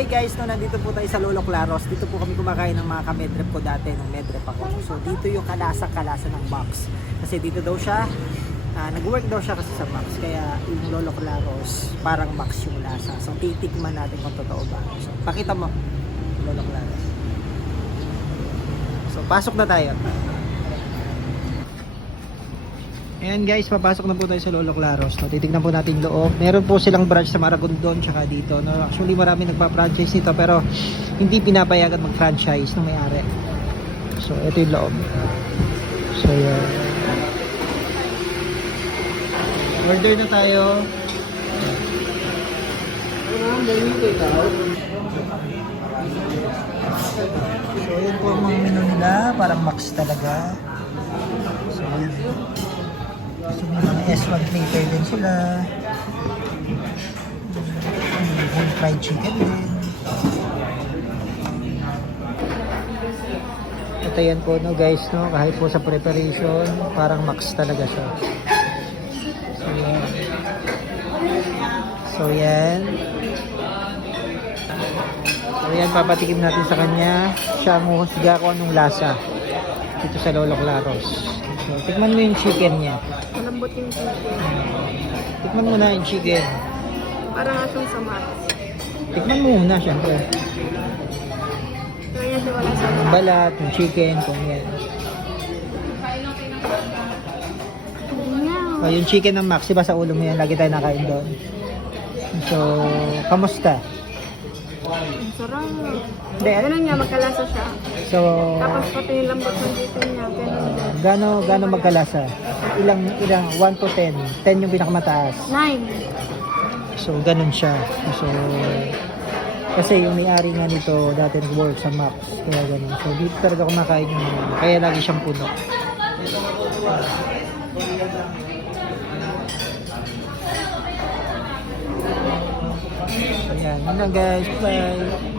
Hi guys, no, nandito po tayo sa Lolo Claros. Dito po kami kumakain ng mga ka-medrep ko dati nung medrep ako. So dito yung kalasa-kalasa ng Max. Kasi dito daw siya, nag-work daw siya kasi sa Max. Kaya yung Lolo Claros, parang Max yung lasa. So titikman natin kung totoo ba. So pakita mo, Lolo Claros. So pasok na tayo. Ayan guys, papasok na po tayo sa Lolo Claros. No, titignan po natin yung loob. Meron po silang branch sa Maragondon tsaka dito. No, actually marami nagpa-franchise nito pero hindi pinapayagan mag-franchise ng may-ari. So ito yung loob. So yan. Order na tayo. So yun po ang mga menu nila. Parang Max talaga. So yan. So may mga S1 plater din sila. Whole fried chicken din. Ito yan po no guys no, kahit po sa preparation parang Max talaga siya. So yan. So yan. So yan, papatikim natin sa kanya. Siya ang huhusga kung anong lasa dito sa Lolo Claros. So tikman mo yung chicken niya. Malambot yung chicken. Tikman mo na yung chicken. Parang atong sa Max. Tikman mo muna syempre. Kaya siya wala sa Max. Balat, yung chicken, kung yan. Ganyan. Yung chicken ng Max, diba sa ulo mo yan? Lagi tayo nakain doon. So, kamusta? Ang sarap. Hindi, Ganun nga, magkalasa siya. so, Tapos pati yung lambot ng chicken niya. Ganun. gaano magkalasa? Ilang, 1 to 10. 10 yung pinakamataas. 9. So, ganun siya. So, kasi yung may-ari nga nito dati nag-work sa Max. Kaya ganun. So, dito talaga kumakain yung kaya lagi siyang puno. Ayan, yun lang guys. Bye!